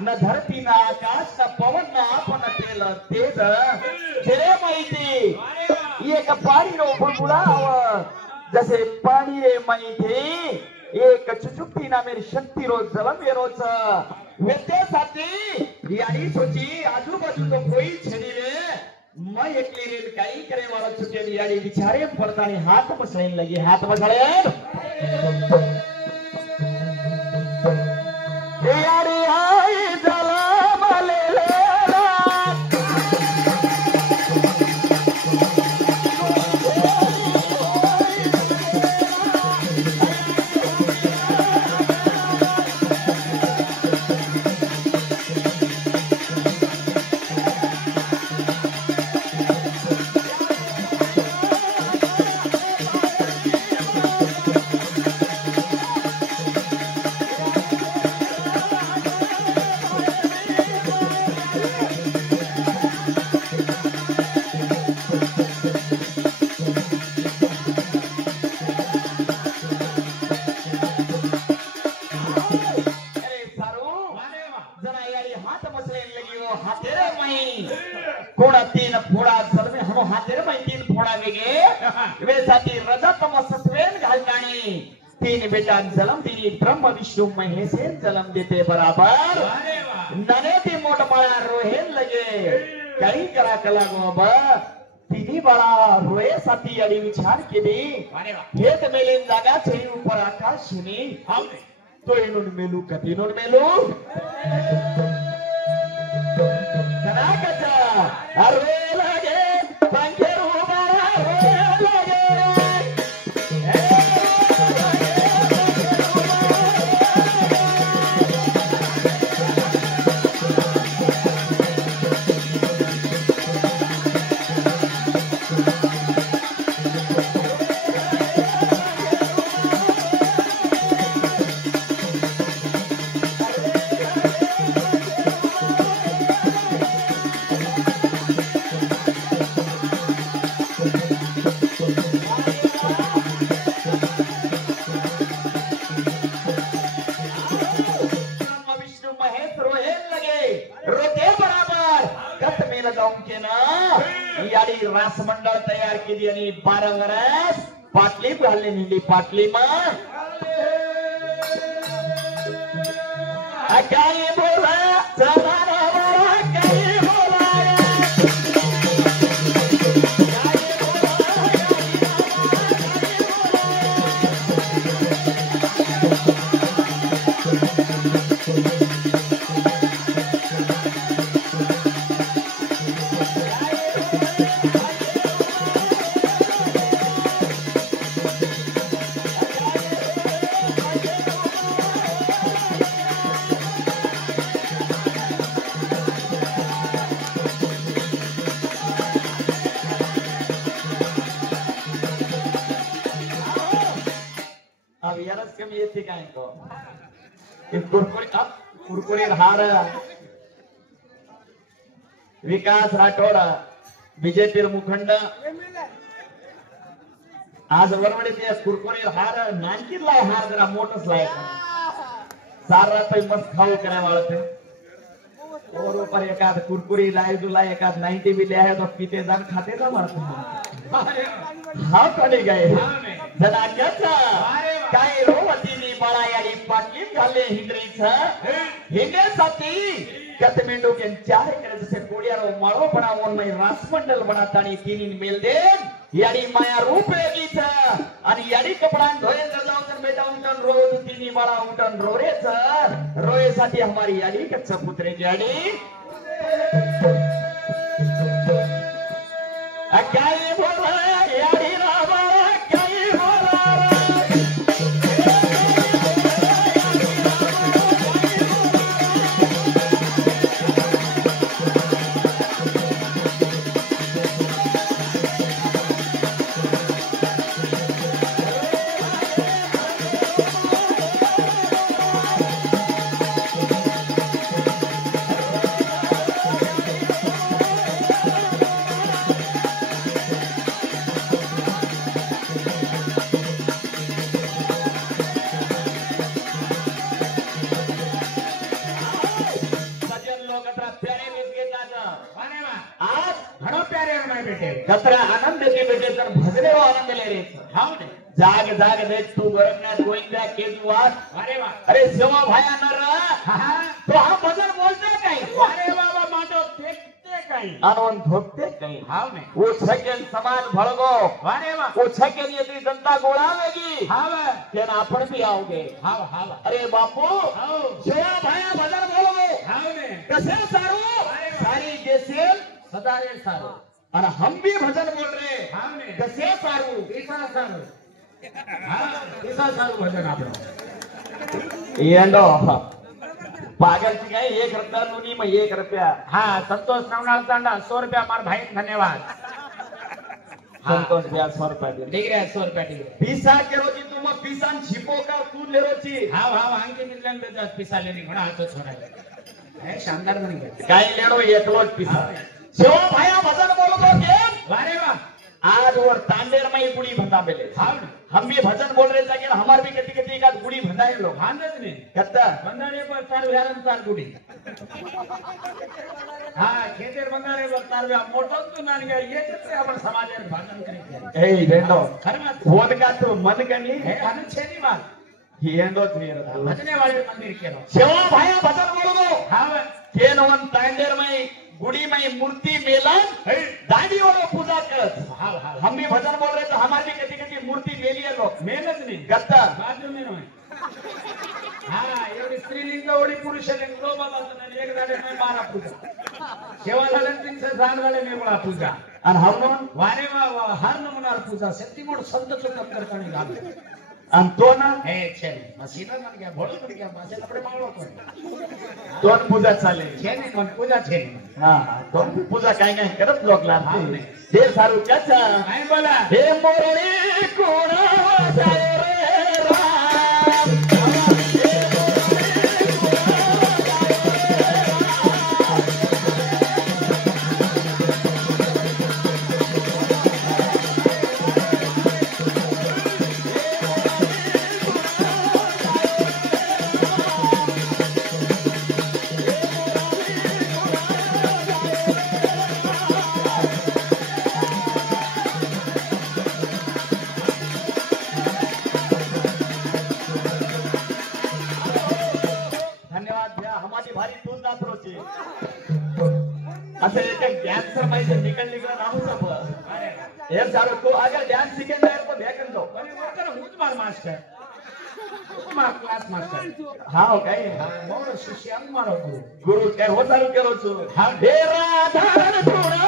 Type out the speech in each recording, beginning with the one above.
न धरती ना आकाश न पवन न आपण तेल तेज जेरे माहिती एक पाणी रो बुळबुळाव जसे पाणी रे माहिती एक चुचुकती ना मेरी शक्ती रो जलम येरोच व्यतेसाठी यानी सोची आजूबाजूला कोई छनी रे मैं एकली रे काही करे वाला चुके यानी विचारे पडतानी हात बसायला लगी हात बसाळे यानी आई जलम आलेले फोड़ा तीन फोड़ा सर्वे हम हातेर में तीन फोड़ा वेगे वे साथी रजत मसत्वेन घालनाणी तीन बेटा जलम तीन ब्रह्म विष्णु महेशेन जलम देते बराबर नने ती मोठ बड़ा रोहेन लगे काही करा कला गोब तीनी बड़ा रोए साथी अडी विचार केली हेत मेलेन जागा छई ऊपर आकाश सुनी हम तो इनुन मेलू कतीनुन मेलू कनाकचा अरे लगे पंखे उबारा लगे रास मंडळ तयार केली आणि 12 वर्ष पाटली घालली निंदी पाटली मग काही बोला जमाना बोला काही बोला कुरकुरी हार विकास राठोड बीजेपी मुखंड आज वरवडे ते कुरकुरी हार नानकीला हार जरा मोठच लाय सारा पे मस्त खाऊ करे वाळते और ऊपर एकाद कुरकुरी लाय दुला एकाद 90 भी ले है तो पीते जान खाते जा मारते हा कोणी गए जना क्या काय रोवतीनी बाळा याडी पाटली घाले हिंद्रीच हिंगेसाठी कतमेंडो के 4 एकड़ से कोडियारो माळो बनावून मै रासमंडल बनातानी तीन मेल दे याडी माया रूप येगीच आणि याडी कपडान धोये जाऊन बेटा उंटन रोज तीन बाळा उंटन रोरेच रोयेसाठी हमारी याडी कच्चा पुत्रे याडी काय बोला याडी राबा जण भजने आनंद ले रे हाव ने जाग जाग देख तू गोरखनाथ गोविंदा केजरीवाल अरे वाह अरे सेवा भाया नर तो हा भजन बोलते काही अरे बाबा माटो देखते काही आनंद भोगते काही हाव ने वो छकेन समाज भड़गो अरे वाह वो छकेन यदि जनता गोळावेगी हाव तेन आपण भी आओगे हाव हाव अरे बापू हाव सेवा भाया भजन बोलो हाव ने कसे सारू सारी जैसे सदारे सारो और हम भी भजन बोल रहे हाव ने कसे सारू ईसा सारो हां ईसा सारो भजन आपलो येंडो पागल की काय 1 रुपया नुनी मग 1 रुपया हाँ संतोष नवनाथ तांडा 100 रुपया मार भाई धन्यवाद संतोष भैया 100 रुपया दे ठीक है 100 रुपया ठीक है पिसा केरो जी तुम पिसान छिपो का तू लेरो ची हाँ हाँ अंके मिलन बेटा पिसा लेनी घणा हाथो छोरा है शानदार बनी गई काय लेरो एकलो ज पिसा सेवा भाया भजन बोलो तो के वारे वाह आज और तांडेर में ही गुड़ी भंडा मिले हाँ हम भी भजन बोल रहे थे कि हमार भी कति कति एक गुड़ी भंडाए लो भानत ने कत्ता बंदारे पर तार व्यारम तार गुडी हाँ खेतेर बंदारे पर तार व्या मोटो तो नान गया ये से अपन समाज में भाजन करे ए बेंडो खरमत फोन का तो मन कनी है अनु छेनी बात येंडो थी रे भजने वाले मंदिर के नो सेवा भाया भजन बोलो तो हाँ केनवन तांडेर में गुड़ी में मूर्ति मेलन दाढ़ी वालों पूजा कर हाँ हाँ हम भी भजन बोल रहे तो हमारी कति कति मूर्ति ले लिए लोग मेहनत नहीं गत्ता बाजू में नहीं हाँ एवढी स्त्रीलिंग एवढी पुरुषलिंग दो बाबा एक झाले में बारा पूजा सेवा झाले 306 झाले में बड़ा पूजा और हम लोग वारे वा हर नमुनार पूजा शक्ति मोड संत चुकम करतानी घाल हम तो ना हे छे मसीना मन गया भोळी मन गया मासे कपडे मावळो कोण दोन पूजा चाले छे ने कोण पूजा छे हाँ दोन पूजा काय काय करत लोक लागते हे सारू कच्चा काय बोला हे मोरळी कोण जाय रे राम असं एक डान्सर माहिती निकल निकल नामू सब हे सारो तो अगर डांस सीखे जाए तो भेकन दो पण वकर हुज मार मास्टर मार क्लास मास्टर हाँ काय मोर शिष्य अंग मारो गुरु काय हो सारू करो छु हाँ हे राधा थोड़ा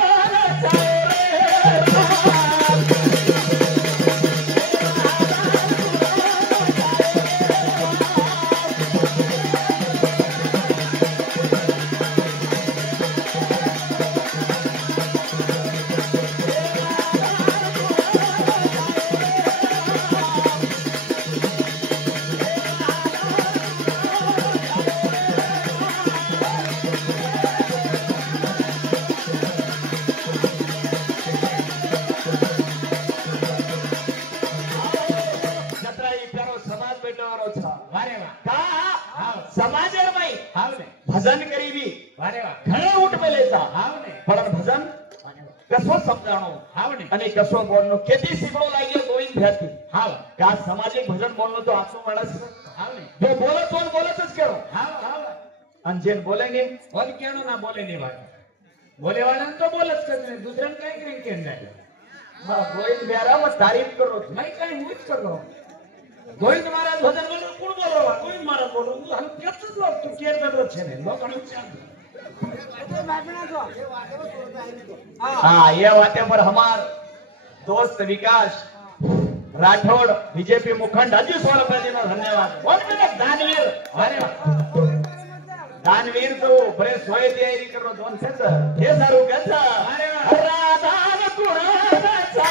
भजन करीबी घणे ऊट मेलेचा पण भजन कसो समजाणो आणि कसो बोलणो केती शिकलो लागे गोविंद भ्याती का सामाजिक भजन बोलणो तो आसो माणस जो बोलत बोलतच करो आणि जे बोलेंगे बोल केनो ना बोले नहीं भाई बोले वाला तो बोलत करते दूसरे काय करें केन जाए गोविंद भ्यारा मग तारीफ करो मैं काय मुझ कर रहा गोविंद महाराज भजन बोलो कोण बोलो गोविंद महाराज बोलो हम केतच लोग तू केर कर छे ने लोक आणि हाँ ये बातें पर हमार दोस्त विकास राठौड़ बीजेपी मुखंड अजी 100 रुपये में धन्यवाद बोल मेरा दानवीर अरे दानवीर तो बरे सोय तयारी करो दोन से हे सारू कसा अरे राधा कुणाचा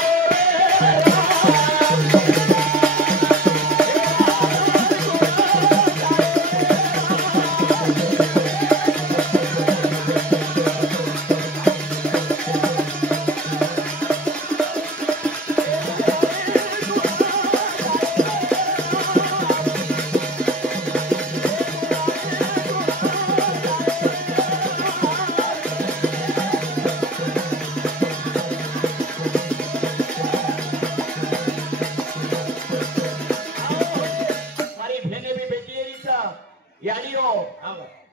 याडियो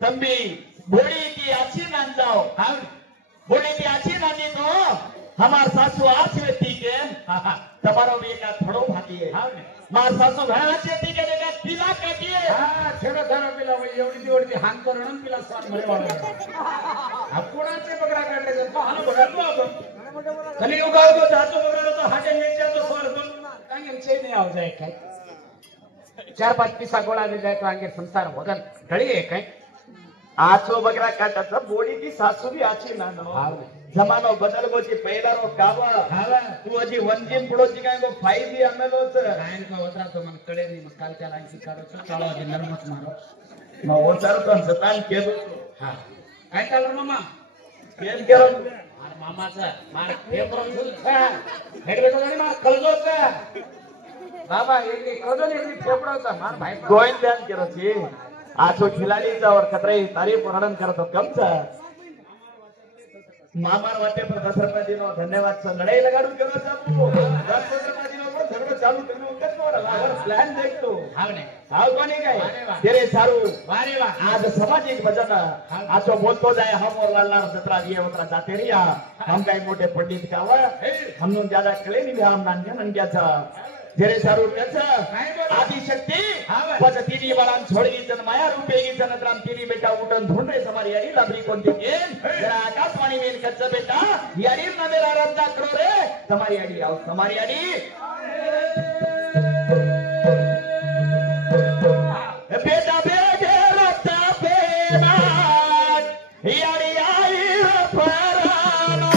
तंबी बोड़ी की अच्छी नान जाओ बोड़ी की अच्छी नानी तो हमार सासू आछ वेती के તમારો भी एका थोड़ो भाती है मार सासू घणा चेती के देगा पीला काटिए हा छेडो थारो पीला एवढी दिवडी हान करून पीला स्वाद मरे वाला कोणाचे बगडा काढले पाहणं बघतो आपण कली उगाव तो जातो बगडा तो हाटे नीचे तो स्वर पण कांगे छे नहीं आव जाए काय 4-5 पीसा गोळा दे जाए तो आगे संसार वगन ढळी है काय आछो बगरा काटा बोड़ी की सासू भी आछी नानो जमानो बदल गो ची पहिला रो कावा तू अजी वंजीम पडोची काय गो फायदी आमेलो छ रायन को होता तो मन कळे नहीं काल त्या लांची काढो छो चालो अजे नरमत मारो न ओचार तो जतान केदो हा काय चालू मामा केम केरो मार मामाचा मार पेपर फुल छा हेडवे तो मार कलजोचा बाबा एक कजन एक फेफड़ाचा मार भाई गोइन ध्यान केरो छी आछो खिलाडीचा और खतरे तारीफ वर्णन करतो कमचा मामार वाटे पर 10 रुपया दिनो धन्यवाद सर लड़ाई लगाडू केरो चालू 10 रुपया दिनो पण झगडो चालू केनो कसो रावर प्लान देखतो हावने हाव कोणी काय तेरे सारू वारे वा आज सामाजिक भजन आछो बोलतो जाए हम और लालार जत्रा दिए उतरा जाते रिया हम काय मोठे पंडित कावा हमनु ज्यादा कळे नहीं हम नान्या नंग्याचा तेरे सारू कचा आदि शक्ति पच तीनी बाळान छोडगी जन माया रूपेगी जन राम तीनी बेटा उठन ढूंढे समारी यारी लाबरी कोणती गेन जरा आकाशवाणी मेन कच्चा बेटा यारी ना मेरा रब्जा करो रे तुम्हारी यारी आओ तुम्हारी यारी बेटा बेटे रब्जा बेना यारी आई पराना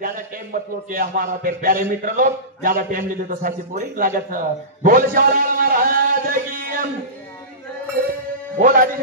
ज्यादा टाइम मत लो कि हमारा प्यारे मित्र लोग ज्यादा टाइम ले दे तो साची बोरिंग लागत बोल शिवलाल महाराज की बोल आदि